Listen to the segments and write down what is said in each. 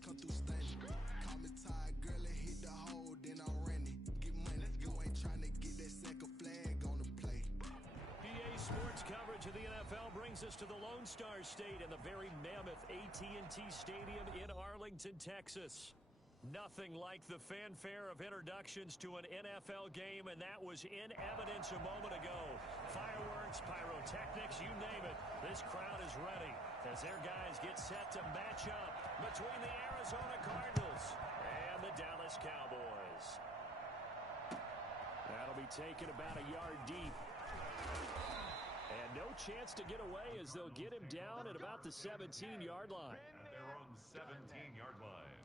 come through stunning. Call me tired, girl, and hit the hole, then I'm running. Get money, you ain't trying to get that second flag on the plate. PA Sports coverage of the NFL brings us to the Lone Star State and the very mammoth AT&T Stadium in Arlington, Texas. Nothing like the fanfare of introductions to an NFL game, and that was in evidence a moment ago. Fireworks, pyrotechnics, you name it. This crowd is ready as their guys get set to match up between the Arizona Cardinals and the Dallas Cowboys. That'll be taken about a yard deep. And no chance to get away as they'll get him down at about the 17-yard line. They're on the 17-yard line.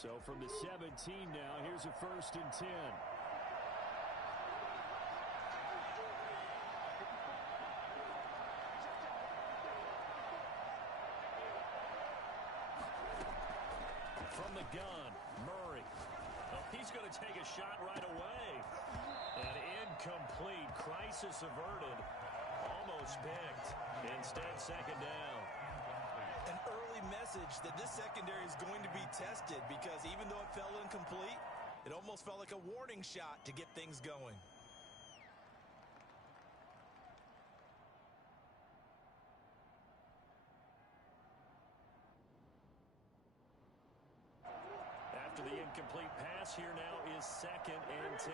So from the 17 now, here's a 1st and 10. From the gun, Murray. Oh, he's going to take a shot right away. And incomplete. Crisis averted. Almost picked. Instead, 2nd down. An early message that this secondary is going to be tested because even though it fell incomplete, it almost felt like a warning shot to get things going. After the incomplete pass, here now is 2nd and 10.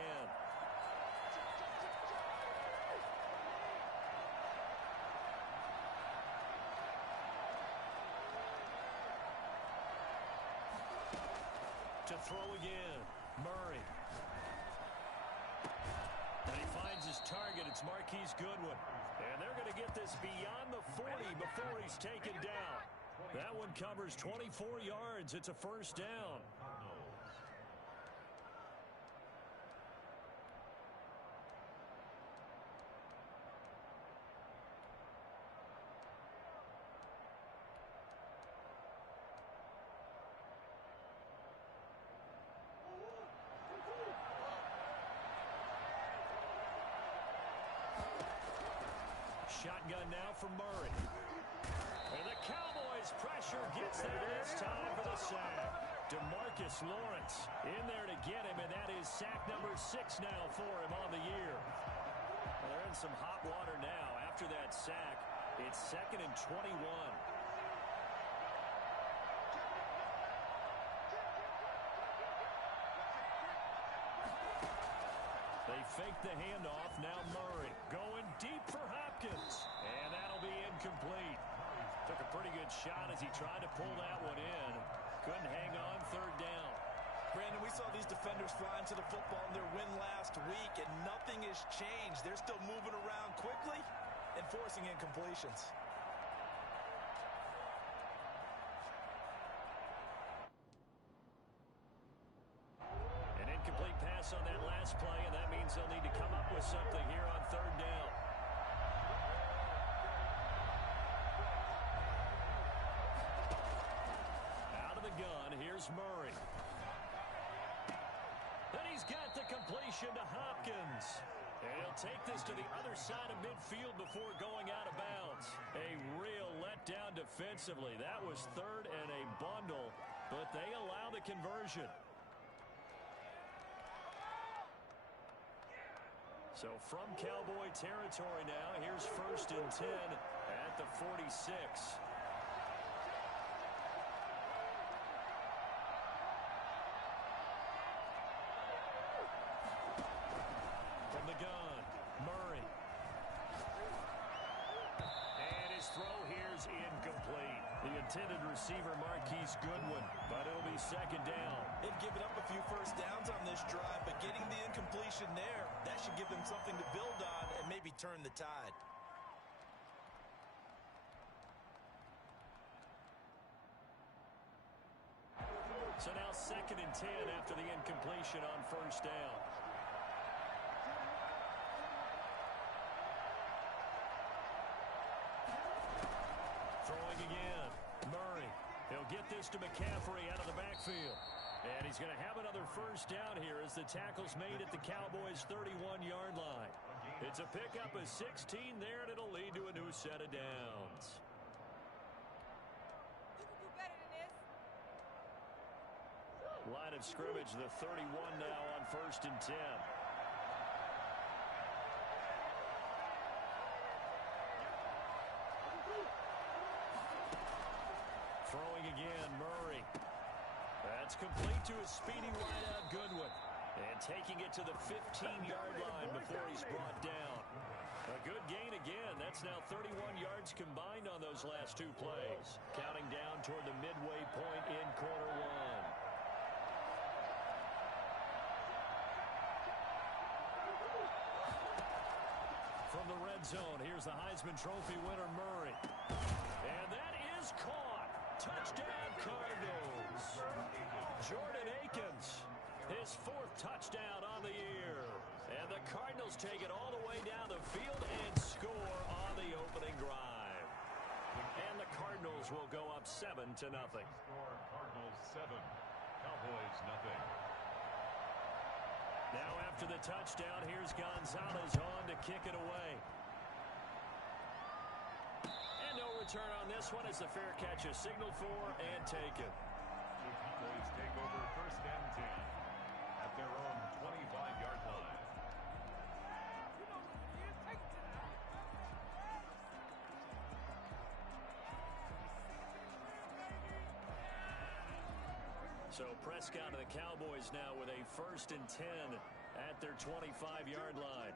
To throw again, Murray. And he finds his target. It's Marquise Goodwin. And they're going to get this beyond the 40 before he's taken down. That one covers 24 yards. It's a 1st down. Shotgun now for Murray. And the Cowboys pressure gets there this time for the sack. DeMarcus Lawrence in there to get him, and that is sack number 6 now for him on the year. Well, they're in some hot water now. After that sack, it's 2nd and 21. They fake the handoff. Now Murray going deep for Hopkins. And that'll be incomplete. Took a pretty good shot as he tried to pull that one in. Couldn't hang on. 3rd down. Brandon, we saw these defenders fly into the football in their win last week, and nothing has changed. They're still moving around quickly, forcing incompletions. An incomplete pass on that last play, and that means they'll need to come up with something here on third down. Out of the gun, here's Murray. And he's got the completion to Hopkins. And he'll take this to the other side of midfield before going out of bounds. A real letdown defensively. That was third and a bundle, but they allow the conversion. So from Cowboy territory now, here's 1st and 10 at the 46. From the gun, Murray. And his throw here's incomplete. The intended receiver, Marquise Goodwin, but it'll be 2nd down. They've given up a few first downs on this drive, but getting the incompletion there, that should give them something to build on and maybe turn the tide. So now 2nd and 10 after the incompletion on 1st down. Throwing again. Murray. He'll get this to McCaffrey out of the backfield. And he's going to have another 1st down here as the tackle's made at the Cowboys' 31-yard line. It's a pickup of 16 there, and it'll lead to a new set of downs. Line of scrimmage, the 31 now on 1st and 10. Throwing again, Murray. That's complete to a speedy wideout, Goodwin. And taking it to the 15-yard line before he's brought down. A good gain again. That's now 31 yards combined on those last 2 plays. Counting down toward the midway point in quarter 1. From the red zone, here's the Heisman Trophy winner, Murray. And that is caught. Touchdown, Cardinals. Jordan Akins, his 4th touchdown on the year. And the Cardinals take it all the way down the field and score on the opening drive. And the Cardinals will go up 7-0. Score Cardinals 7, Cowboys nothing. Now after the touchdown, here's Gonzalez on to kick it away. And no return on this one as the fair catch is signaled for and taken. The Cowboys take over 1st and 10 at their own 25-yard line. So Prescott and the Cowboys now with a 1st and 10 at their 25-yard line.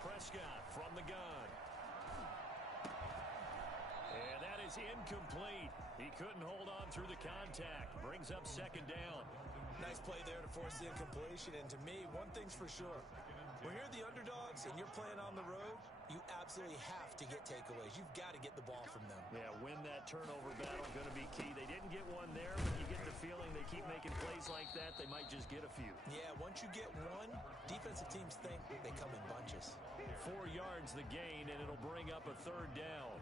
Prescott from the gun. And that is incomplete. He couldn't hold on through the contact. Brings up 2nd down. Nice play there to force the incompletion. And to me, one thing's for sure. When you're the underdogs and you're playing on the road, you absolutely have to get takeaways. You've got to get the ball from them. Yeah, win that turnover battle, going to be key. They didn't get one there, but you get the feeling they keep making plays like that, they might just get a few. Yeah, once you get one, defensive teams think they come in bunches. 4 yards the gain, and it'll bring up a 3rd down.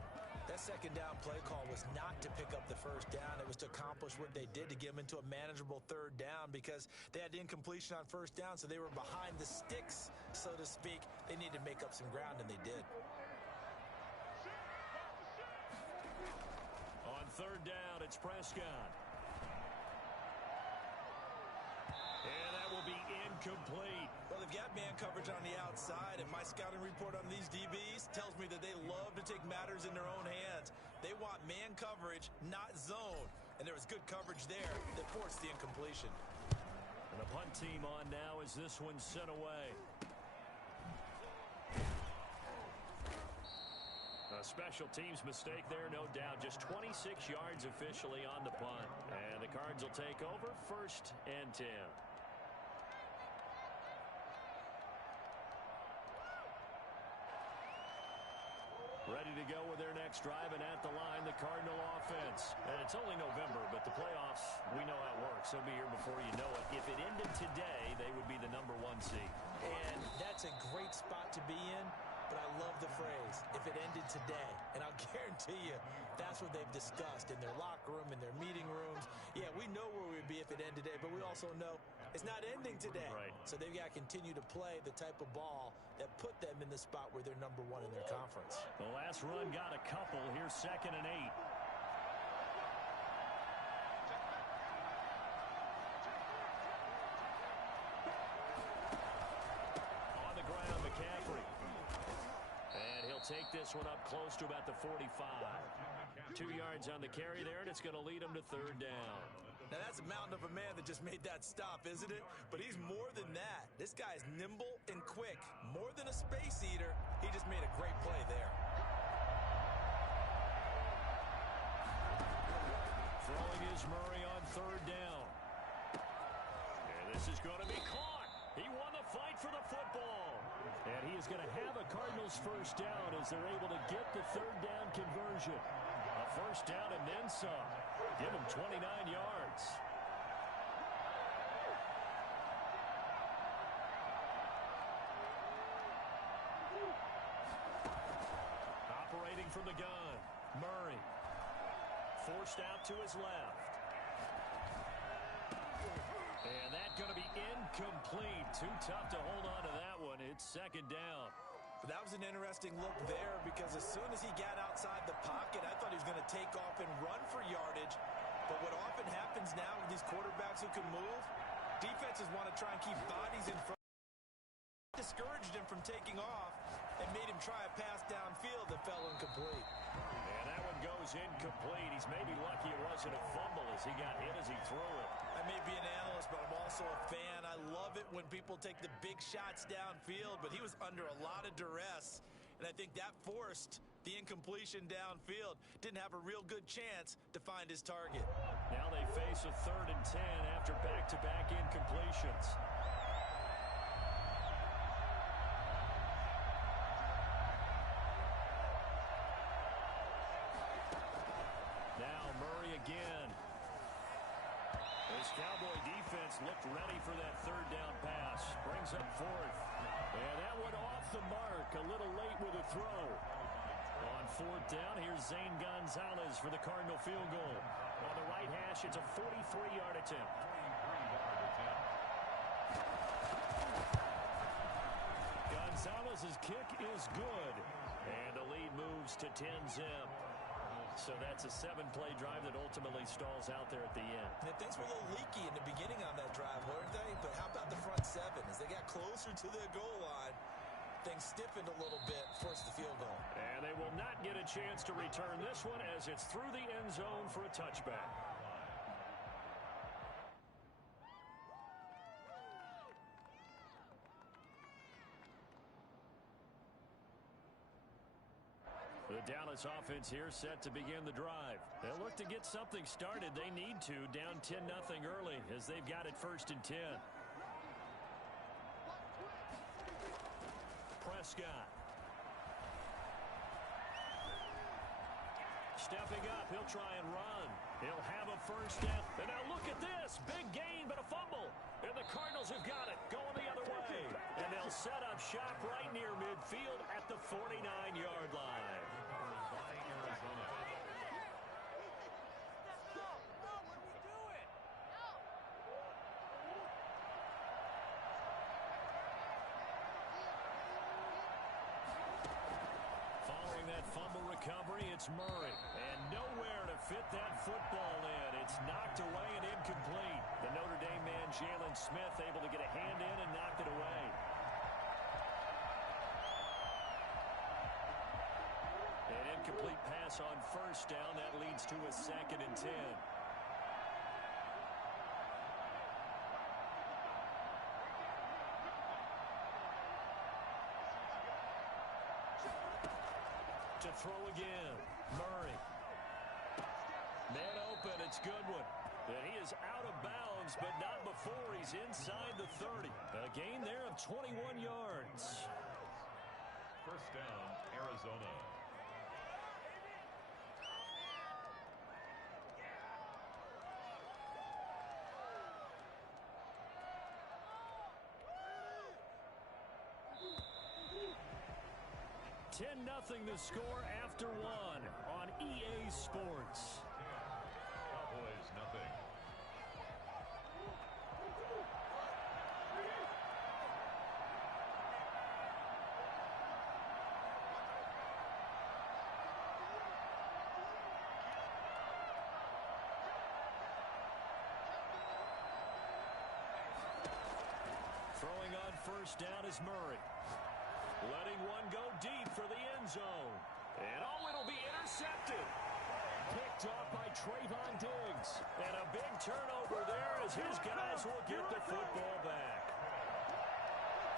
That 2nd down play call was not to pick up the 1st down. It was to accomplish what they did to get them into a manageable 3rd down because they had incompletion on 1st down, so they were behind the sticks, so to speak. They needed to make up some ground, and they did. On 3rd down, it's Prescott. And that will be incomplete. Well, they've got man coverage on the outside, and my scouting report on these DBs tells me that they love to take matters in their own hands. They want man coverage, not zone. And there was good coverage there that forced the incompletion. And the punt team on now as this one's sent away. A special teams mistake there, no doubt. Just 26 yards officially on the punt. And the Cards will take over 1st and 10. Ready to go with their next drive, and at the line, the Cardinal offense. And it's only November, but the playoffs, we know how it works. They'll be here before you know it. If it ended today, they would be the #1 seed. And that's a great spot to be in, but I love the phrase, if it ended today. And I'll guarantee you, that's what they've discussed in their locker room, in their meeting rooms. Yeah, we know where we'd be if it ended today, but we also know it's not ending today. Right. So they've got to continue to play the type of ball that put them in the spot where they're #1 in their conference. The last run got a couple. Here's 2nd and 8. On the ground, McCaffrey. And he'll take this one up close to about the 45. 2 yards on the carry there, and it's going to lead him to 3rd down. Now, that's a mountain of a man that just made that stop, isn't it? But he's more than that. This guy's nimble and quick. More than a space eater, he just made a great play there. Throwing is Murray on 3rd down. And this is going to be caught. He won the fight for the football. And he is going to have a Cardinals 1st down as they're able to get the 3rd down conversion. A 1st down and then some. Give him 29 yards. Operating from the gun, Murray. Forced out to his left. And that's going to be incomplete. Too tough to hold on to that one. It's 2nd down. But that was an interesting look there because as soon as he got outside the pocket, I thought he was going to take off and run for yardage. But what often happens now with these quarterbacks who can move, defenses want to try and keep bodies in front. Discouraged him from taking off and made him try a pass downfield that fell incomplete. And that one goes incomplete. He's maybe lucky it wasn't a fumble as he got hit as he threw it. I may be an analyst, but I'm also a fan. I love it when people take the big shots downfield, but he was under a lot of duress, and I think that forced the incompletion downfield. Didn't have a real good chance to find his target. Now they face a 3rd and 10 after back-to-back incompletions. Now Murray again. This Cowboy defense looked ready for that 3rd down pass. Brings up 4th. And that went off the mark. A little late with a throw. On 4th down, here's Zane Gonzalez for the Cardinal field goal. On the right hash, it's a 43-yard attempt. Gonzalez's kick is good. And the lead moves to 10-zip. So that's a 7-play drive that ultimately stalls out there at the end. And things were a little leaky in the beginning on that drive, weren't they? But how about the front 7? As they got closer to their goal line, things stiffened a little bit, forced the field goal. And they will not get a chance to return this one as it's through the end zone for a touchback. The Dallas offense here set to begin the drive. They'll look to get something started. They need to, down 10-0 early as they've got it 1st and 10. Prescott. Stepping up, he'll try and run. He'll have a 1st down. And now look at this. Big gain, but a fumble. And the Cardinals have got it, going the other way. And they'll set up shop right near midfield at the 49-yard line. Fumble recovery, it's Murray. And nowhere to fit that football in. It's knocked away and incomplete. The Notre Dame man, Jalen Smith, able to get a hand in and knock it away. An incomplete pass on 1st down. That leads to a 2nd and 10. to throw again. Murray. Man open, it's Goodwin. And he is out of bounds, but not before he's inside the 30. A gain there of 21 yards. First down, Arizona. Nothing the score after one on EA Sports. Cowboys, nothing. Throwing on first down is Murray. Letting one go deep for the end zone. And it'll be intercepted. Picked off by Trayvon Diggs. And a big turnover there as his guys will get the football back.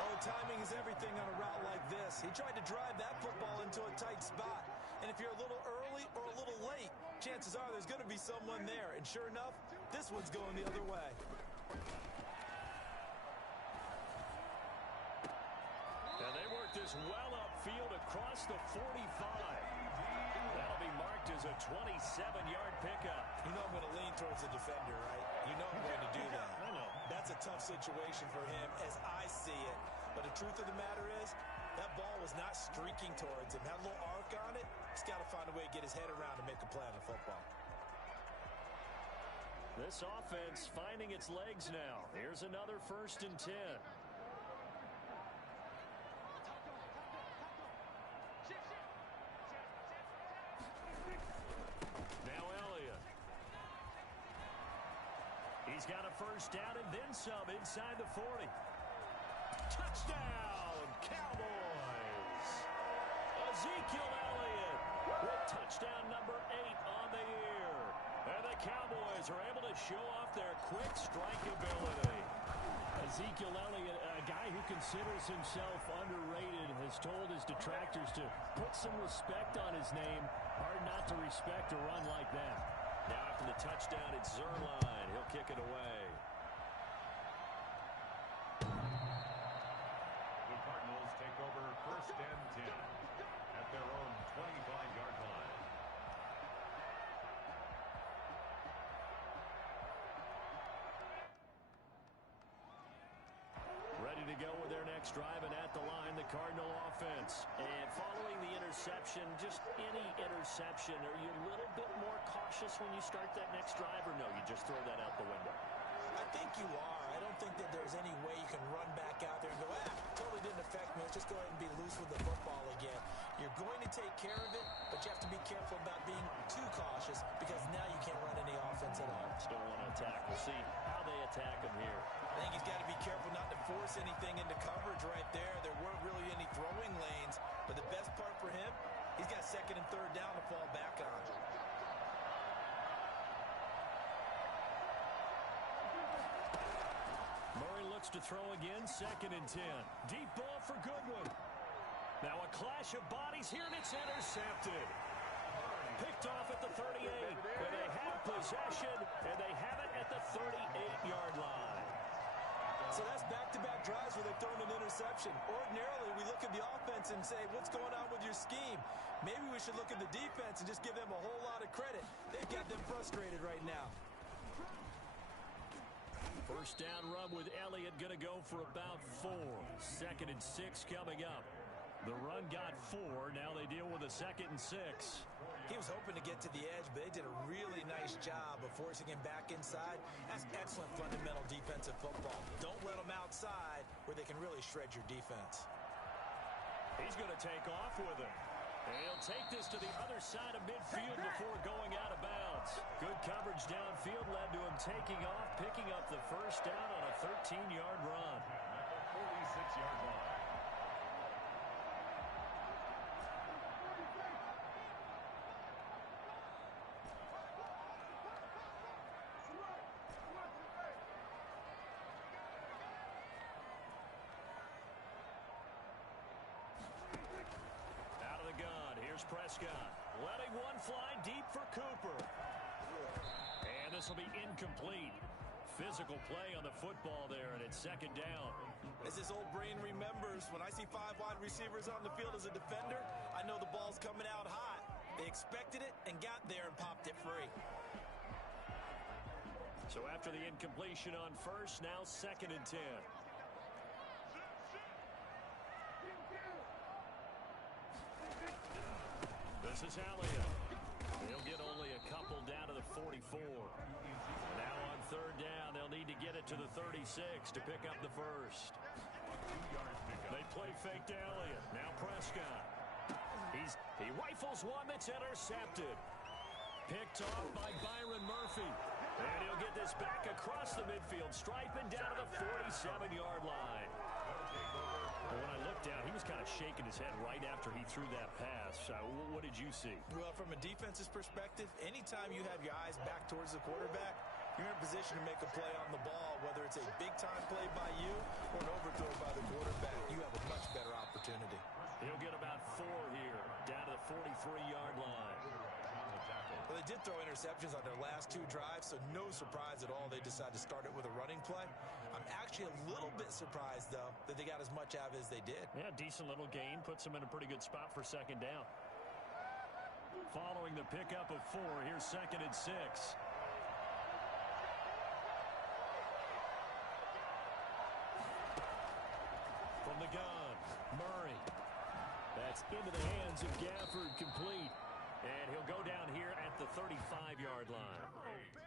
Oh, timing is everything on a route like this. He tried to drive that football into a tight spot. And if you're a little early or a little late, chances are there's going to be someone there. And sure enough, this one's going the other way. And they work this well upfield across the 45. That'll be marked as a 27-yard pickup. You know I'm going to lean towards the defender, right? You know I'm going to do that. I know. That's a tough situation for him as I see it. But the truth of the matter is, that ball was not streaking towards him. Had a little arc on it. He's got to find a way to get his head around and make a play on the football. This offense finding its legs now. Here's another 1st and 10. He's got a first down and then some inside the 40. Touchdown, Cowboys! Ezekiel Elliott with touchdown number 8 on the year. And the Cowboys are able to show off their quick strike ability. Ezekiel Elliott, a guy who considers himself underrated, has told his detractors to put some respect on his name. Hard not to respect a run like that. Now after the touchdown, it's Zuerlein. He'll kick it away. The Cardinals take over 1st and 10 at their own 25-yard line. Ready to go with their next drive, and at the line, the Cardinal offense. And following the interception, just any interception, are you a little bit more cautious when you start that next drive, or no, you just throw that out the window? I think you are. I don't think that there's any way you can run back out there and go, totally didn't affect me. Let's just go ahead and be loose with the football again. You're going to take care of it, but you have to be careful about being too cautious because now you can't run any offense at all. Still want to attack. We'll see how they attack him here. I think he's got to be careful not to force anything into coverage right there. There weren't really any throwing lanes, but the best part for him, he's got 2nd and 3rd down to fall back on. Murray looks to throw again, 2nd and 10. Deep ball for Goodwin. Now a clash of bodies here, and it's intercepted. Picked off at the 38, and they have possession, and they have it at the 38-yard line. So that's back-to-back drives where they've thrown an interception. Ordinarily, we look at the offense and say, what's going on with your scheme? Maybe we should look at the defense and just give them a whole lot of credit. They've got them frustrated right now. First down run with Elliott, going to go for about 4. 2nd and 6 coming up. The run got 4. Now they deal with a 2nd and 6. He was hoping to get to the edge, but they did a really nice job of forcing him back inside. That's excellent fundamental defensive football. Don't let them outside where they can really shred your defense. He's going to take off with it. And he'll take this to the other side of midfield before going out of bounds. Good coverage downfield led to him taking off, picking up the first down on a 13-yard run. 46-yard line. Prescott. Letting one fly deep for Cooper. And this will be incomplete. Physical play on the football there, and it's second down. As this old brain remembers, when I see 5 wide receivers on the field as a defender, I know the ball's coming out hot. They expected it and got there and popped it free. So after the incompletion on first, now second and 10. This is Elliott. He'll get only a couple down to the 44. Now on third down, they'll need to get it to the 36 to pick up the first. They play fake to Elliott. Now Prescott. He rifles one that's intercepted. Picked off by Byron Murphy. And he'll get this back across the midfield, striping down to the 47-yard line. When I looked down, he was kind of shaking his head right after he threw that pass. What did you see? Well, from a defense's perspective, anytime you have your eyes back towards the quarterback, you're in a position to make a play on the ball, whether it's a big-time play by you or an overthrow by the quarterback. You have a much better opportunity. He'll get about 4 here, down to the 43-yard line. Well, they did throw interceptions on their last 2 drives, so no surprise at all they decided to start it with a running play. I'm actually a little bit surprised, though, that they got as much out of it as they did. Yeah, decent little gain. Puts them in a pretty good spot for second down. Following the pickup of 4, here's second and 6. From the gun, Murray. That's into the hands of Gafford, complete. And he'll go down here at the 35-yard line.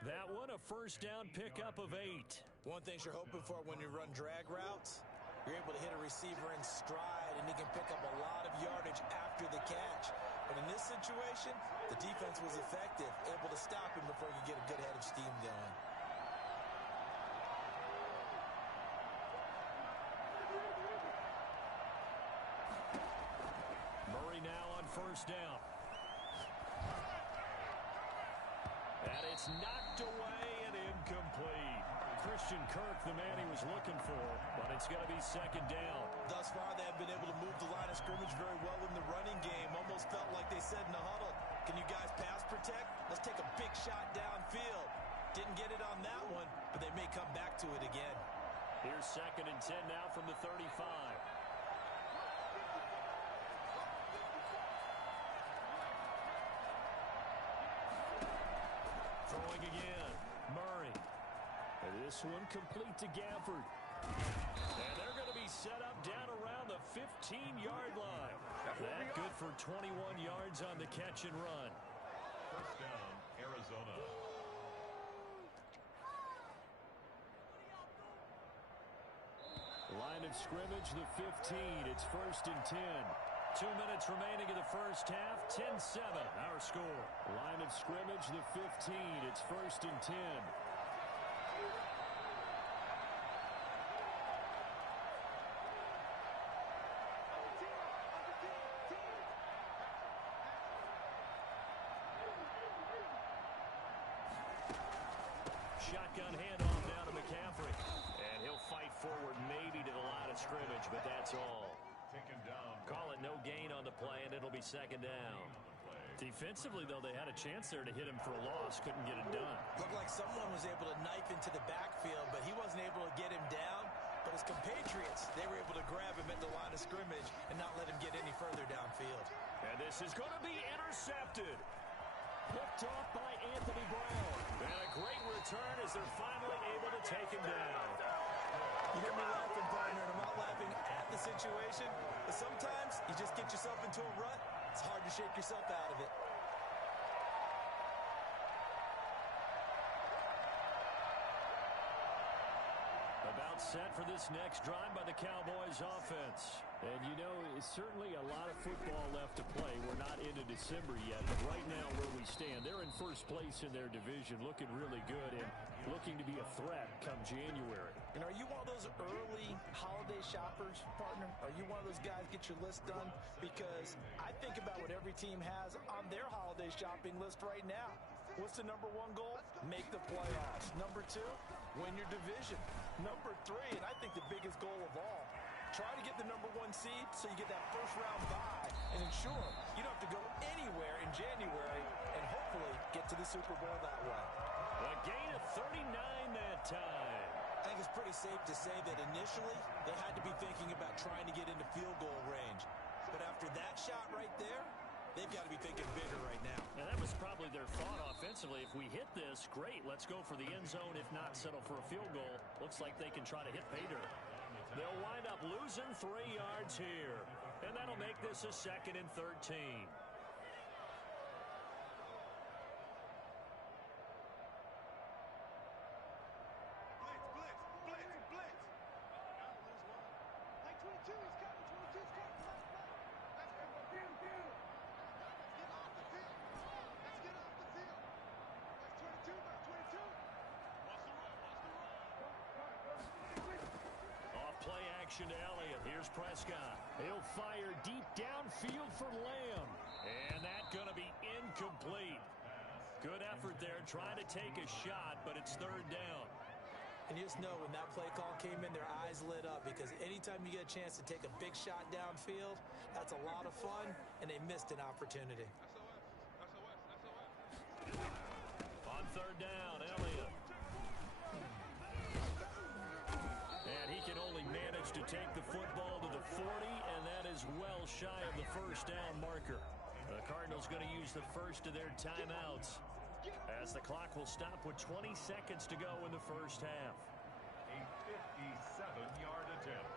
That one, a first down pickup of 8. One thing you're hoping for when you run drag routes, you're able to hit a receiver in stride, and he can pick up a lot of yardage after the catch. But in this situation, the defense was effective, able to stop him before he could get a good head of steam going. Murray now on first down. And it's knocked away and incomplete. Christian Kirk, the man he was looking for, but it's going to be second down. Thus far, they have been able to move the line of scrimmage very well in the running game. Almost felt like they said in the huddle, can you guys pass protect? Let's take a big shot downfield. Didn't get it on that one, but they may come back to it again. Here's second and 10 now from the 35. Throwing again, Murray. And this one complete to Gafford. And they're going to be set up down around the 15-yard line. That good for 21 yards on the catch and run. First down, Arizona. Line of scrimmage, the 15. It's first and 10. 2 minutes remaining in the first half. 10-7, our score. Line of scrimmage, the 15. It's first and 10. Shotgun handoff down to McCaffrey. And he'll fight forward maybe to the line of scrimmage, but that's all. Taken down. Call it no gain on the play, and it'll be second down. Defensively, though, they had a chance there to hit him for a loss. Couldn't get it done. Looked like someone was able to knife into the backfield, but he wasn't able to get him down. But his compatriots, they were able to grab him at the line of scrimmage and not let him get any further downfield. And this is going to be intercepted. Picked off by Anthony Brown. And a great return as they're finally able to take him down. You hear me laughing, partner, and I'm not laughing at the situation, but sometimes you just get yourself into a rut. It's hard to shake yourself out of it. About set for this next drive by the Cowboys offense. And you know, it's certainly a lot of football left to play. We're not into December yet, but right now where we stand, they're in first place in their division, looking really good and looking to be a threat come January. And are you one of those early holiday shoppers, partner? Are you one of those guys get your list done? Because I think about what every team has on their holiday shopping list right now. What's the number 1 goal? Make the playoffs. Number 2, win your division. Number 3, and I think the biggest goal of all, Try to get the #1 seed so you get that first-round bye and ensure you don't have to go anywhere in January and hopefully get to the Super Bowl that way. A gain of 39 that time. I think it's pretty safe to say that initially they had to be thinking about trying to get into field goal range. But after that shot right there, they've got to be thinking bigger right now. And that was probably their thought offensively. If we hit this, great. Let's go for the end zone. If not, settle for a field goal. Looks like they can try to hit pay dirt. They'll wind up losing 3 yards here. And that'll make this a 2nd and 13. To Elliott. Here's Prescott. He'll fire deep downfield for Lamb. And that's going to be incomplete. Good effort there trying to take a shot, but it's 3rd down. And you just know when that play call came in, their eyes lit up because anytime you get a chance to take a big shot downfield, that's a lot of fun, and they missed an opportunity. On 3rd down, Elliott. And he can only manage to take the football to the 40, and that is well shy of the 1st down marker. The Cardinals going to use the first of their timeouts as the clock will stop with 20 seconds to go in the 1st half. A 57-yard attempt.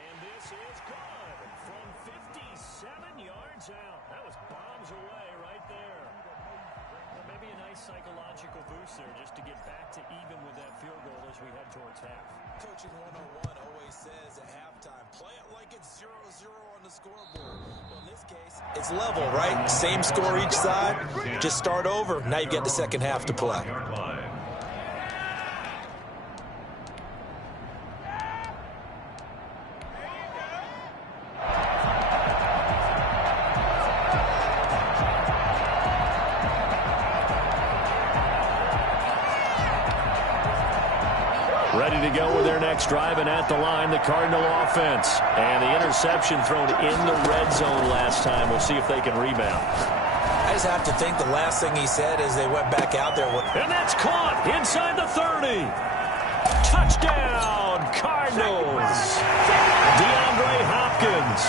And this is good from 57 yards out. That was bombs away right there. Well, maybe a nice psychological boost there just to get back to even with that field goal as we head towards half. Coaching 101 always says at halftime, play it like it's 0-0 on the scoreboard. Well, in this case, it's level, right? Same score each side. Just start over. Now you've got the 2nd half to play. Ready to go with their next drive, and at the line, the Cardinal offense. And the interception thrown in the red zone last time. We'll see if they can rebound. I just have to think the last thing he said as they went back out there was... And that's caught inside the 30. Touchdown, Cardinals. DeAndre Hopkins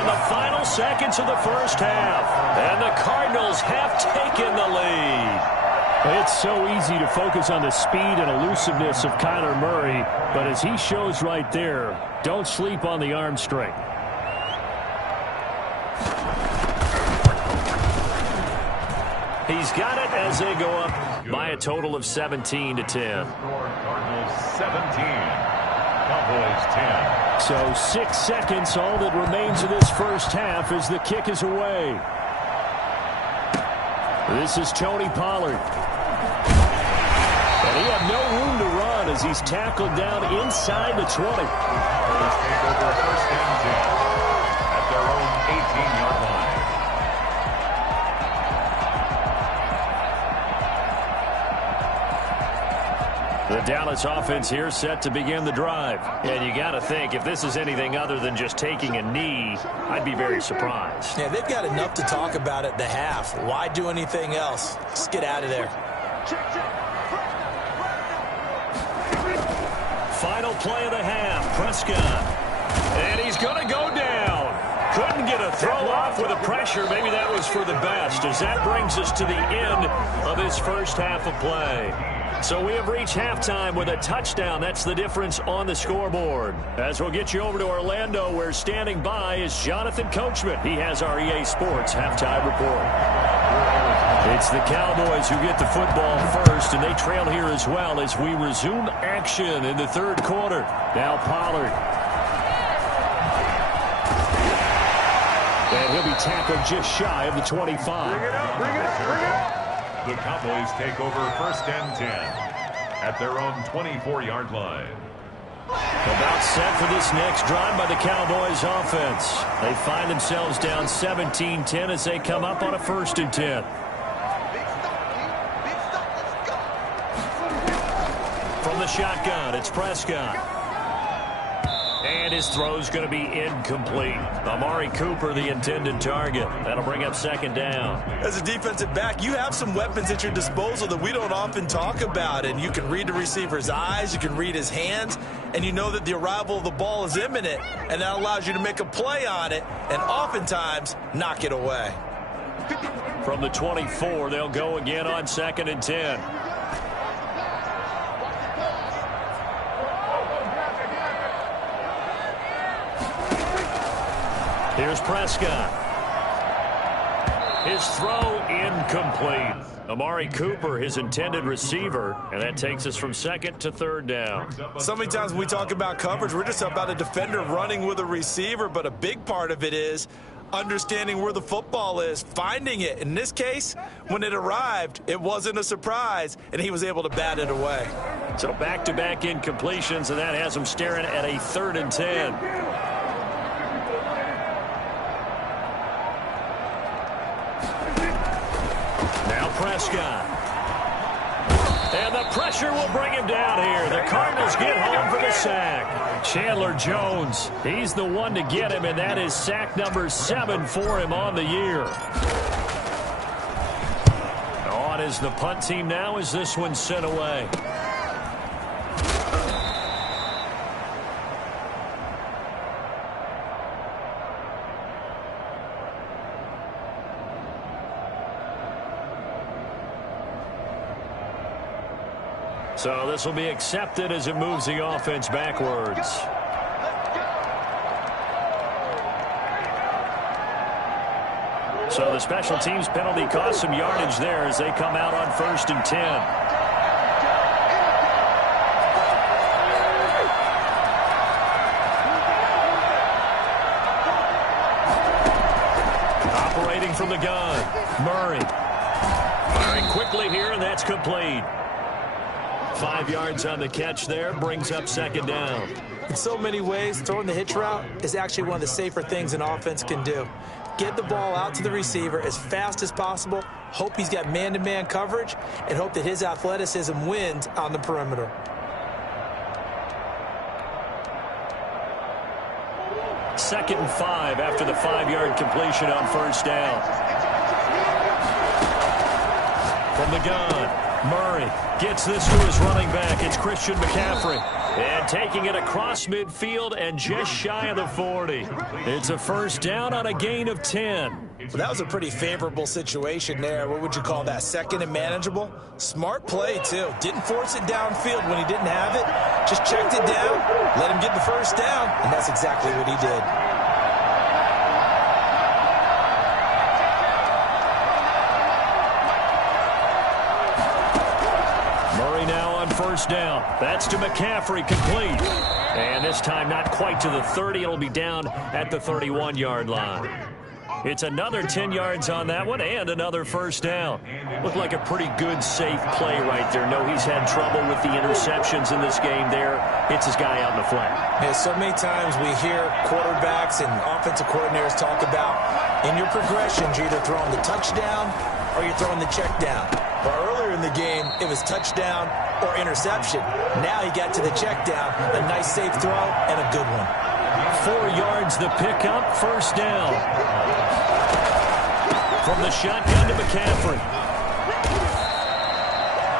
in the final seconds of the 1st half. And the Cardinals have taken the lead. It's so easy to focus on the speed and elusiveness of Kyler Murray, but as he shows right there, don't sleep on the arm strength. He's got it as they go up by a total of 17-10. Cardinals 17, Cowboys 10. So 6 seconds, all that remains of this 1st half as the kick is away. This is Tony Pollard. And he had no room to run as he's tackled down inside the 20. Take over 1st and 10 at their own 18-yard line. The Dallas offense here set to begin the drive. And you got to think, if this is anything other than just taking a knee, I'd be very surprised. Yeah, they've got enough to talk about at the half. Why do anything else? Just get out of there. Final play of the half, Prescott. And he's going to go down. Couldn't get a throw off with the pressure. Maybe that was for the best, as that brings us to the end of this 1st half of play. So we have reached halftime with a touchdown. That's the difference on the scoreboard. As we'll get you over to Orlando, where standing by is Jonathan Coachman. He has our EA Sports halftime report. It's the Cowboys who get the football first, and they trail here as well as we resume action in the 3rd quarter. Now Pollard. And he'll be tackled just shy of the 25. Bring it up, bring it up, bring it up. The Cowboys take over 1st and 10 at their own 24-yard line. About set for this next drive by the Cowboys offense. They find themselves down 17-10 as they come up on a 1st and 10. shotgun, it's Prescott. And his throw's going to be incomplete. Amari Cooper, the intended target. That'll bring up second down. As a defensive back, you have some weapons at your disposal that we don't often talk about. And you can read the receiver's eyes, you can read his hands, and you know that the arrival of the ball is imminent. And that allows you to make a play on it and oftentimes knock it away. From the 24, they'll go again on 2nd and 10. Here's Prescott. His throw incomplete. Amari Cooper, his intended receiver, and that takes us from 2nd to 3rd down. So many times when we talk about coverage, we're just about a defender running with a receiver, but a big part of it is understanding where the football is, finding it. In this case, when it arrived, it wasn't a surprise, and he was able to bat it away. So back-to-back incompletions, and that has him staring at a 3rd and 10. Prescott. And the pressure will bring him down here. The Cardinals get home for the sack. Chandler Jones, he's the one to get him, and that is sack number 7 for him on the year. On is the punt team now as this one's sent away. So this will be accepted as it moves the offense backwards. So the special teams penalty cost some yardage there as they come out on 1st and 10. Operating from the gun, Murray. Firing quickly here, and that's complete. 5 yards on the catch there, brings up 2nd down. In so many ways, throwing the hitch route is actually one of the safer things an offense can do. Get the ball out to the receiver as fast as possible, hope he's got man-to-man coverage, and hope that his athleticism wins on the perimeter. Second and 5 after the 5-yard completion on 1st down. From the gun, Murray gets this to his running back. It's Christian McCaffrey. And taking it across midfield and just shy of the 40. It's a 1st down on a gain of 10. Well, that was a pretty favorable situation there. What would you call that? 2nd and manageable? Smart play, too. Didn't force it downfield when he didn't have it. Just checked it down, let him get the 1st down, and that's exactly what he did. Now on 1st down. That's to McCaffrey, complete. And this time not quite to the 30. It'll be down at the 31-yard line. It's another 10 yards on that one and another 1st down. Looked like a pretty good, safe play right there. No, he's had trouble with the interceptions in this game there. Hits his guy out in the flat. Yeah, so many times we hear quarterbacks and offensive coordinators talk about in your progressions, you're either throwing the touchdown or you're throwing the check down. But earlier in the game, it was touchdown or interception. Now he got to the check down, a nice safe throw, and a good one. 4 yards the pickup, 1st down. From the shotgun to McCaffrey.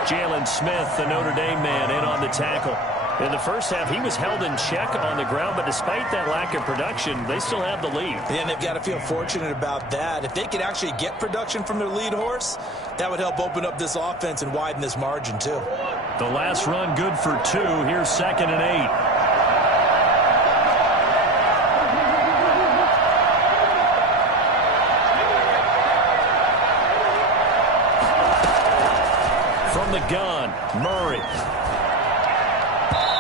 Jalen Smith, the Notre Dame man, in on the tackle. In the first half, he was held in check on the ground, but despite that lack of production, they still have the lead. Yeah, and they've got to feel fortunate about that. If they could actually get production from their lead horse, that would help open up this offense and widen this margin, too. The last run good for 2. Here's 2nd and 8. From the gun, Murray.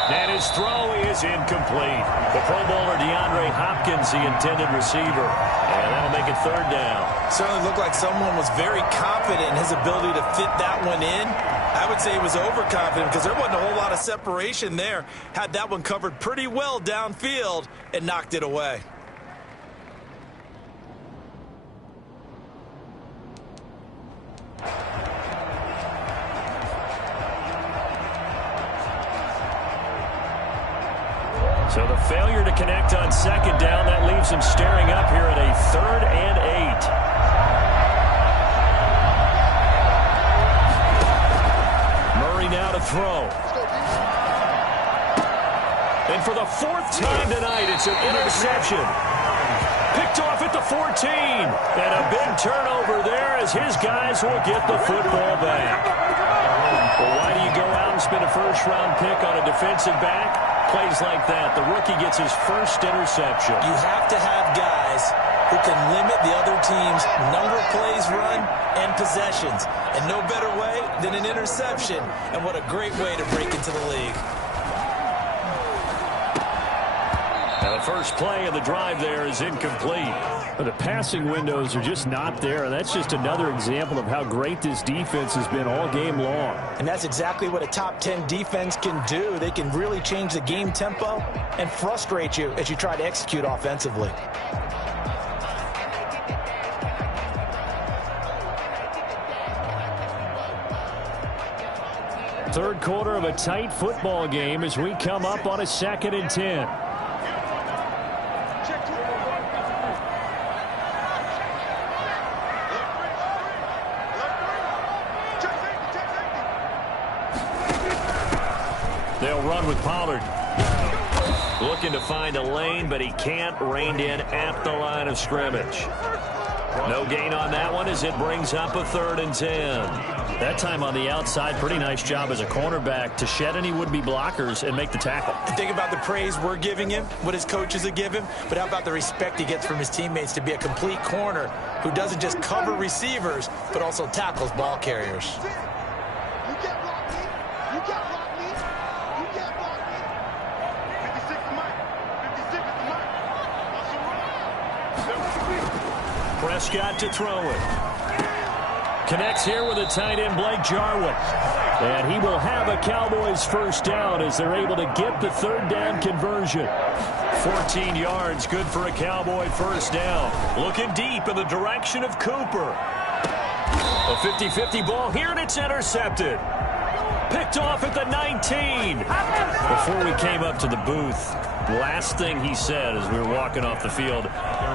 And his throw is incomplete. The Pro Bowler DeAndre Hopkins, the intended receiver. And that'll make it 3rd down. Certainly looked like someone was very confident in his ability to fit that one in. I would say he was overconfident because there wasn't a whole lot of separation there. Had that one covered pretty well downfield and knocked it away. So the failure to connect on second down, that leaves him staring up here at a 3rd and 8. Murray now to throw. And for the 4th time tonight, it's an interception. Picked off at the 14. And a big turnover there as his guys will get the football back. Well, why do you go out and spend a first-round pick on a defensive back? Plays like that. The rookie gets his first interception. You have to have guys who can limit the other team's number of plays run and possessions. And no better way than an interception. And what a great way to break into the league. Now the first play of the drive there is incomplete. But the passing windows are just not there, and that's just another example of how great this defense has been all game long. And that's exactly what a top 10 defense can do. They can really change the game tempo and frustrate you as you try to execute offensively. Third quarter of a tight football game as we come up on a 2nd and 10. They'll run with Pollard. Looking to find a lane, but he can't. Reined in at the line of scrimmage. No gain on that one as it brings up a 3rd and 10. That time on the outside, pretty nice job as a cornerback to shed any would-be blockers and make the tackle. Think about the praise we're giving him, what his coaches have given, but how about the respect he gets from his teammates to be a complete corner who doesn't just cover receivers, but also tackles ball carriers. Prescott to throw it. Connects here with a tight end, Blake Jarwin. And he will have a Cowboys first down as they're able to get the 3rd down conversion. 14 yards, good for a Cowboy first down. Looking deep in the direction of Cooper. A 50-50 ball here, and it's intercepted. Picked off at the 19. Before we came up to the booth, last thing he said as we were walking off the field,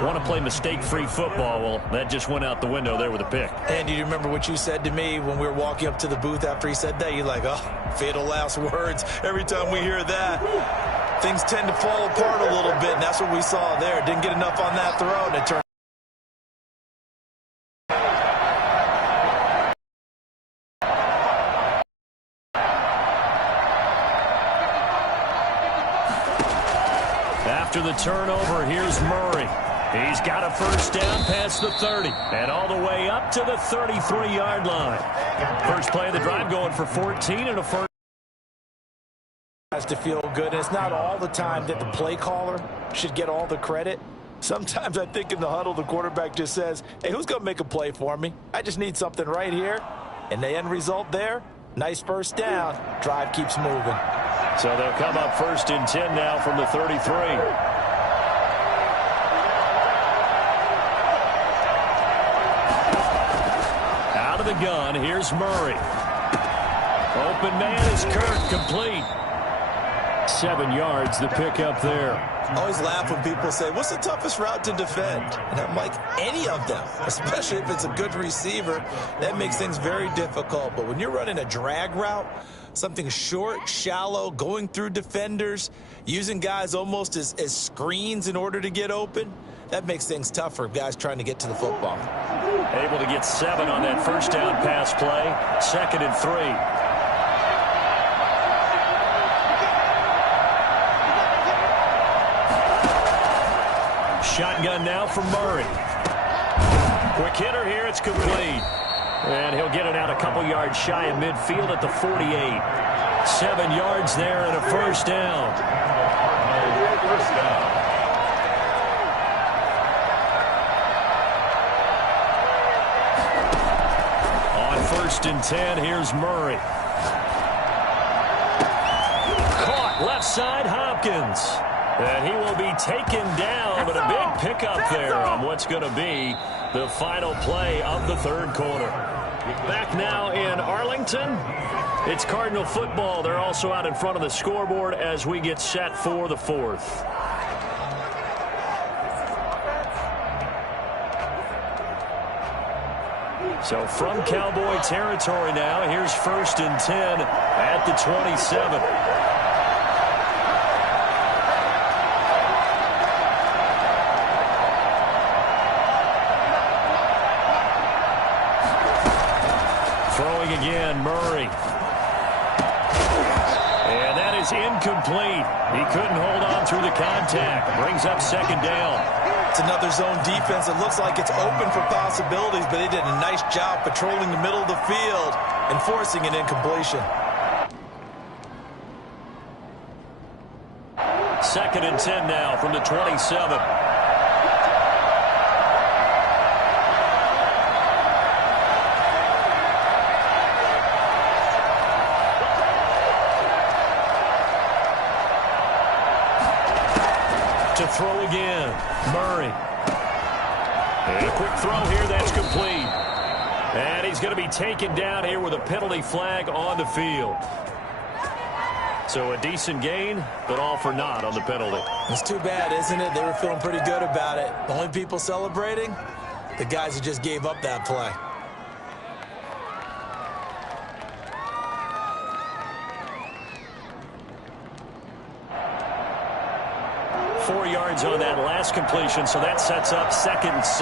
want to play mistake-free football. Well, that just went out the window there with a pick. And do you remember what you said to me when we were walking up to the booth after he said that? You're like, oh, fatal last words. Every time we hear that, things tend to fall apart a little bit, and that's what we saw there. Didn't get enough on that throw, and it turned. After the turnover, here's Murray. He's got a first down past the 30 and all the way up to the 33-yard line. First play of the drive going for 14 and a first. Has to feel good, and it's not all the time that the play caller should get all the credit. Sometimes I think in the huddle, the quarterback just says, hey, who's going to make a play for me? I just need something right here. And the end result there, nice first down. Drive keeps moving. So they'll come up 1st and 10 now from the 33. Out of the gun, here's Murray. Open man is Kirk, complete. 7 yards, the pickup there. I always laugh when people say, what's the toughest route to defend? And I'm like, any of them, especially if it's a good receiver. That makes things very difficult. But when you're running a drag route, something short, shallow, going through defenders, using guys almost as screens in order to get open, that makes things tough for guys trying to get to the football. Able to get 7 on that first down pass play. 2nd and 3. Shotgun now for Murray. Quick hitter here, it's complete. And he'll get it out a couple yards shy of midfield at the 48. 7 yards there and a first down. On 1st and 10, here's Murray. Caught left side, Hopkins. And he will be taken down, but a big pickup there on what's going to be the final play of the 3rd quarter. Back now in Arlington. It's Cardinal football. They're also out in front of the scoreboard as we get set for the fourth. So from Cowboy territory now, here's 1st and 10 at the 27. Throwing again, Murray. And that is incomplete. He couldn't hold on through the contact. Brings up 2nd down. It's another zone defense. It looks like it's open for possibilities, but they did a nice job patrolling the middle of the field and forcing an incompletion. 2nd and 10 now from the 27. To throw again, Murray. And a quick throw here, that's complete. And he's going to be taken down here with a penalty flag on the field. So a decent gain, but all for naught on the penalty. It's too bad, isn't it? They were feeling pretty good about it. The only people celebrating, the guys who just gave up that play. 4 yards on that last completion, so that sets up 2nd and 6.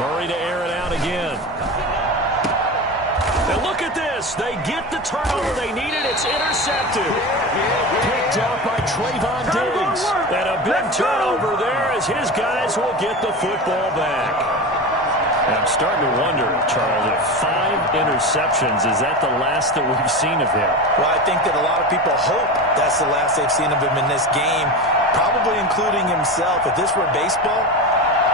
Murray to air it out again. And look at this. They get the turnover they needed. It's intercepted. Picked up by Trayvon Diggs. And a big turnover there as his guys will get the football back. I'm starting to wonder, Charles, if 5 interceptions, is that the last that we've seen of him? Well, I think that a lot of people hope that's the last they've seen of him in this game, probably including himself. If this were baseball,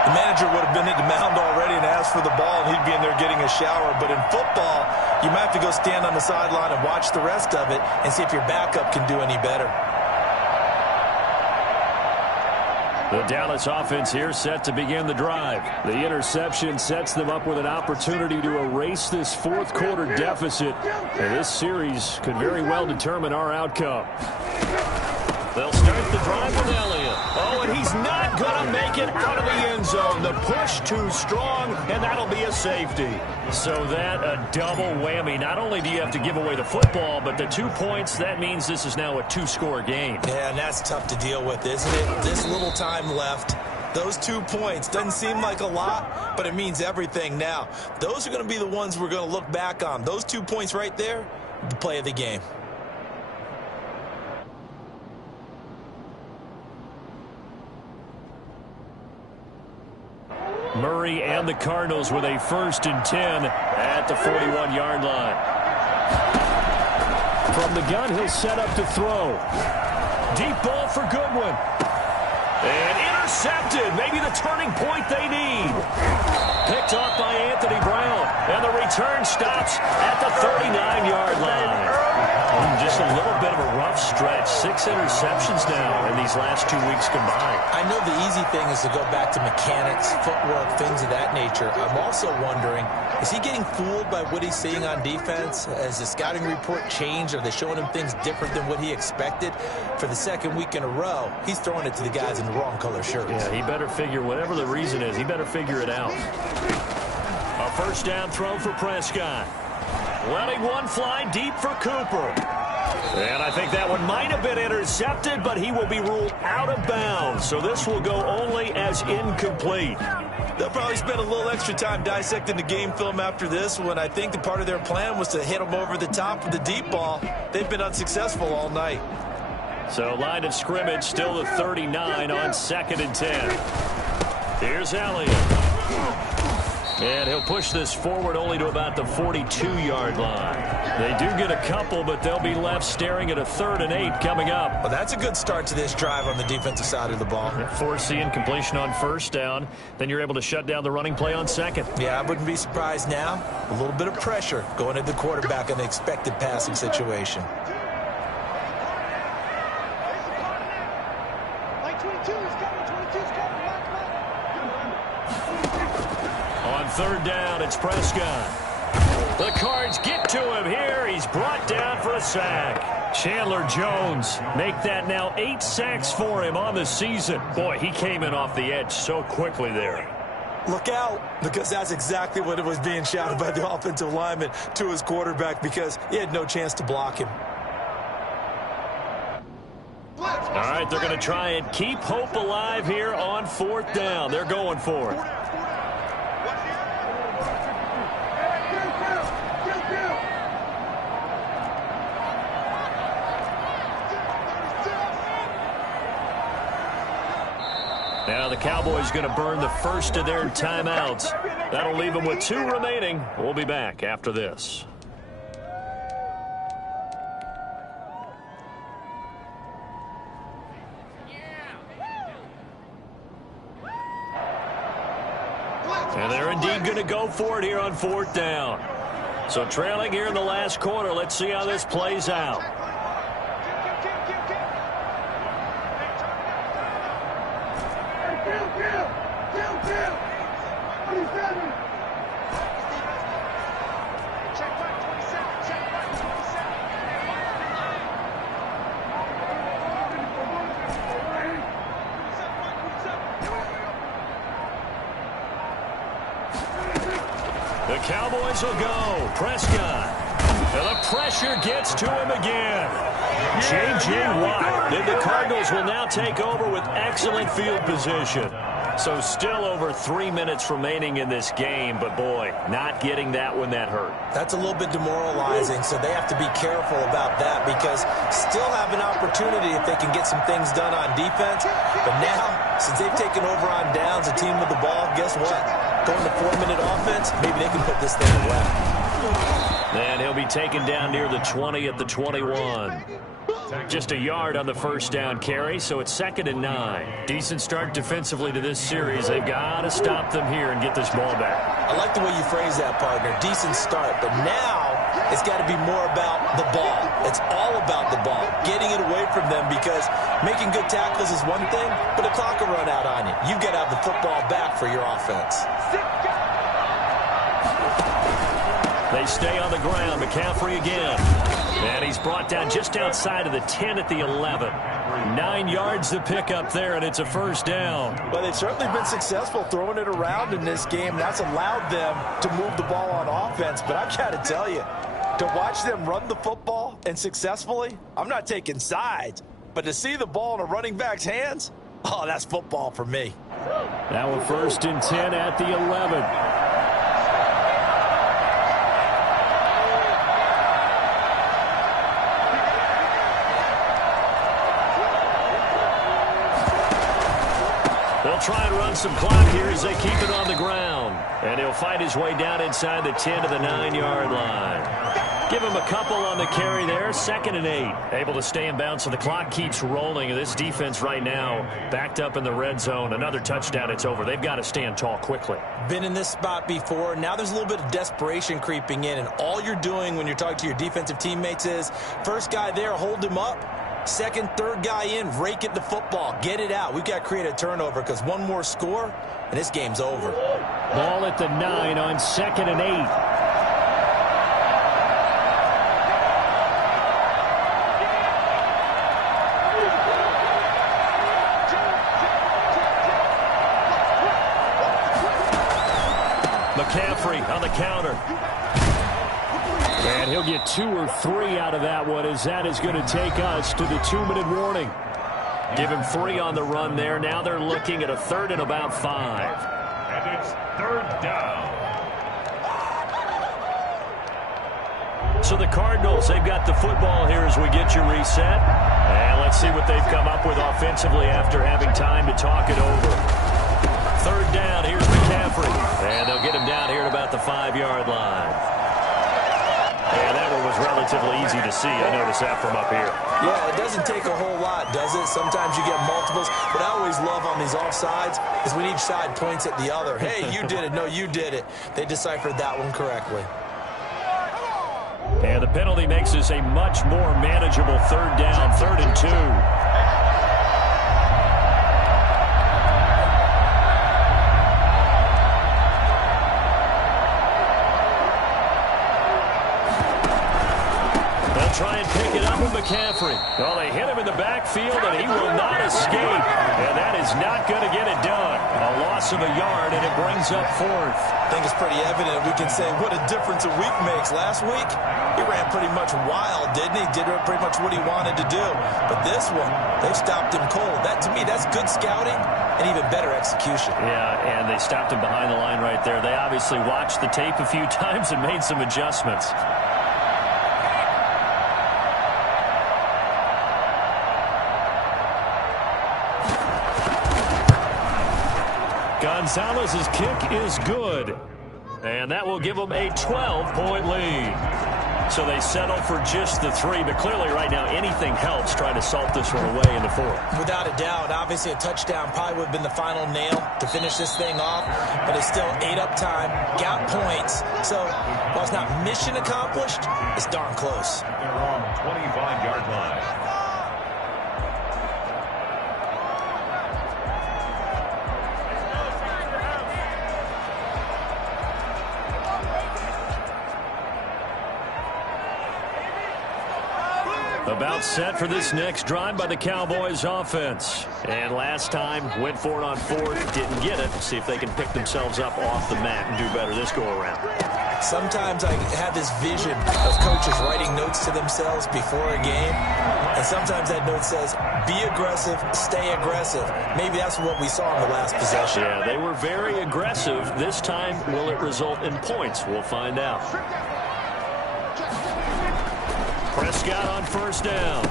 the manager would have been at the mound already and asked for the ball, and he'd be in there getting a shower. But in football, you might have to go stand on the sideline and watch the rest of it and see if your backup can do any better. The Dallas offense here set to begin the drive. The interception sets them up with an opportunity to erase this 4th quarter deficit. And this series could very well determine our outcome. They'll start the drive with Elliott. Oh, and he's not going to make it out of the end zone. The push too strong, and that'll be a safety. So that a double whammy. Not only do you have to give away the football, but the 2 points, that means this is now a 2-score game. Yeah, and that's tough to deal with, isn't it? This little time left. Those 2 points doesn't seem like a lot, but it means everything now. Those are going to be the ones we're going to look back on. Those 2 points right there, the play of the game. Murray and the Cardinals with a 1st and 10 at the 41-yard line. From the gun, he'll set up to throw. Deep ball for Goodwin. And intercepted. Maybe the turning point they need. Picked off by Anthony Brown. And the return stops at the 39-yard line. Just a little bit of a rough stretch. 6 interceptions now in these last 2 weeks combined. I know the easy thing is to go back to mechanics, footwork, things of that nature. I'm also wondering, is he getting fooled by what he's seeing on defense? Has the scouting report changed? Are they showing him things different than what he expected? For the 2nd week in a row, he's throwing it to the guys in the wrong color shirts. Yeah, he better figure, whatever the reason is, he better figure it out. A 1st down throw for Prescott. Letting one fly deep for Cooper. And I think that one might have been intercepted, but he will be ruled out of bounds. So this will go only as incomplete. They'll probably spend a little extra time dissecting the game film after this one. I think the part of their plan was to hit him over the top of the deep ball. They've been unsuccessful all night. So line of scrimmage still the 39 on 2nd and 10. Here's Elliott. And he'll push this forward only to about the 42-yard line. They do get a couple, but they'll be left staring at a 3rd and 8 coming up. Well, that's a good start to this drive on the defensive side of the ball. Force the incompletion on 1st down. Then you're able to shut down the running play on 2nd. Yeah, I wouldn't be surprised now. A little bit of pressure going at the quarterback in the expected passing situation. On third down, it's Prescott. The Cards get to him here. He's brought down for a sack. Chandler Jones make that now 8 sacks for him on the season. Boy, he came in off the edge so quickly there. Look out, because that's exactly what it was being shouted by the offensive lineman to his quarterback, because he had no chance to block him. All right, they're going to try and keep hope alive here on fourth down. They're going for it. Now the Cowboys going to burn the first of their timeouts. That'll leave them with 2 remaining. We'll be back after this. And they're indeed going to go for it here on fourth down. So trailing here in the last quarter. Let's see how this plays out. The Cowboys will go. Prescott. And the pressure gets to him again. J.J. Watt. Then the Cardinals will now take over with excellent field position. So still over 3 minutes remaining in this game, but boy, not getting that when that hurt. That's a little bit demoralizing, so they have to be careful about that, because still have an opportunity if they can get some things done on defense. But now, since they've taken over on downs, a team with the ball, guess what? Going to 4-minute offense, maybe they can put this thing away. And he'll be taken down near the 20 at the 21. Just a yard on the first down carry, so it's 2nd and 9. Decent start defensively to this series. They've got to stop them here and get this ball back. I like the way you phrase that, partner. Decent start, but now it's got to be more about the ball. It's all about the ball, getting it away from them, because making good tackles is one thing, but the clock will run out on you. You've got to have the football back for your offense. They stay on the ground. McCaffrey again. And he's brought down just outside of the 10 at the 11. 9 yards to pick up there, and it's a first down. Well, they've certainly been successful throwing it around in this game. That's allowed them to move the ball on offense. But I've got to tell you, to watch them run the football and successfully, I'm not taking sides. But to see the ball in a running back's hands, oh, that's football for me. Now a 1st and 10 at the 11. They'll try and run some clock here as they keep it on the ground. And he'll find his way down inside the 10 to the 9-yard line. Give him a couple on the carry there. 2nd and 8. Able to stay in bounds, so the clock keeps rolling. And this defense right now backed up in the red zone. Another touchdown, it's over. They've got to stand tall quickly. Been in this spot before. Now there's a little bit of desperation creeping in. And all you're doing when you're talking to your defensive teammates is, first guy there, hold him up. Second, third guy in, rake it the football. Get it out. We've got to create a turnover, because one more score, and this game's over. Ball at the 9 on 2nd and 8. McCaffrey on the counter. And he'll get 2 or 3 out of that one, as that is going to take us to the 2-minute warning. Give him 3 on the run there. Now they're looking at a 3rd and about 5. And it's 3rd down. So the Cardinals, they've got the football here as we get you reset. And let's see what they've come up with offensively after having time to talk it over. 3rd down, here's McCaffrey. And they'll get him down here at about the 5-yard line. And that one was relatively easy to see. I noticed that from up here. Yeah, it doesn't take a whole lot, does it? Sometimes you get multiples. What I always love on these offsides is when each side points at the other. Hey, you did it. No, you did it. They deciphered that one correctly. And the penalty makes this a much more manageable 3rd down, 3rd and 2. McCaffrey. Well, they hit him in the backfield, and he will not escape. And that is not going to get it done. A loss of a yard, and it brings up fourth. I think it's pretty evident. We can say what a difference a week makes. Last week, he ran pretty much wild, didn't he? Did pretty much what he wanted to do. But this one, they've stopped him cold. That, to me, that's good scouting and even better execution. Yeah, and they stopped him behind the line right there. They obviously watched the tape a few times and made some adjustments. Gonzalez's kick is good. And that will give them a 12-point lead. So they settle for just the 3, but clearly right now anything helps trying to salt this one away in the 4th. Without a doubt, obviously a touchdown probably would have been the final nail to finish this thing off, but it's still 8 up time, got points. So while it's not mission accomplished, it's darn close. They're on 25-yard line. About set for this next drive by the Cowboys offense. And last time, went for it on 4th, didn't get it. See if they can pick themselves up off the mat and do better this go-around. Sometimes I have this vision of coaches writing notes to themselves before a game. And sometimes that note says, be aggressive, stay aggressive. Maybe that's what we saw in the last possession. Yeah, they were very aggressive. This time, will it result in points? We'll find out. Prescott on 1st down.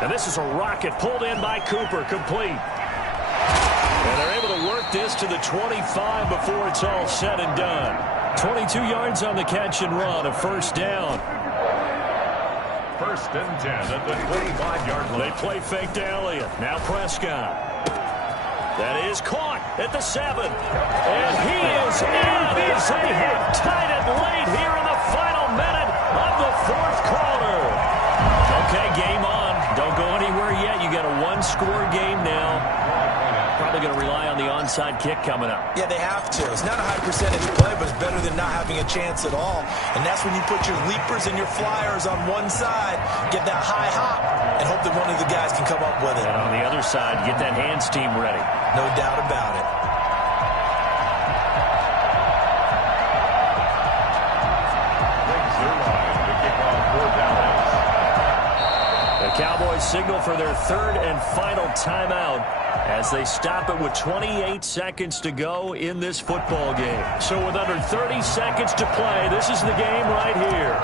And this is a rocket pulled in by Cooper, complete. And they're able to work this to the 25 before it's all said and done. 22 yards on the catch and run, a 1st down. 1st and 10 at the 25-yard line. They play fake to Elliott. Now Prescott. That is caught at the 7. And he is in as they have tied it late here in the final minute of the 4th quarter. Okay, game on. Don't go anywhere yet. You got a 1-score game now. Probably going to rely on the onside kick coming up. Yeah, they have to. It's not a high percentage play, but it's better than not having a chance at all. And that's when you put your leapers and your flyers on one side, get that high hop, and hope that one of the guys can come up with it. And on the other side, get that hands team ready. No doubt about it. Cowboys signal for their 3rd and final timeout as they stop it with 28 seconds to go in this football game. So with under 30 seconds to play, this is the game right here.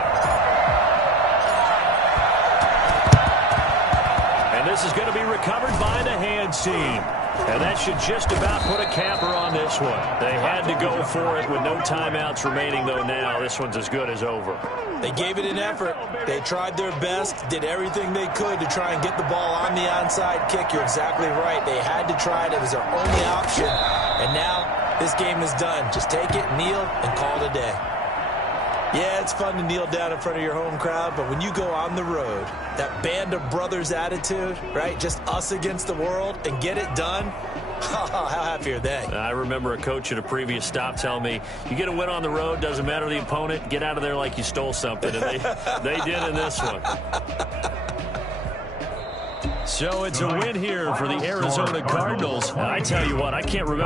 And this is going to be recovered by the hands team. And that should just about put a capper on this one. They had to go for it with no timeouts remaining, though now this one's as good as over. They gave it an effort. They tried their best, did everything they could to try and get the ball on the onside kick. You're exactly right. They had to try it. It was their only option. And now this game is done. Just take it, kneel, and call it a day. Yeah, it's fun to kneel down in front of your home crowd, but when you go on the road, that band of brothers attitude, right, just us against the world, and get it done, how happy are they? I remember a coach at a previous stop telling me, you get a win on the road, doesn't matter the opponent, get out of there like you stole something, and they did in this one. So it's a win here for the Arizona Cardinals. I tell you what, I can't remember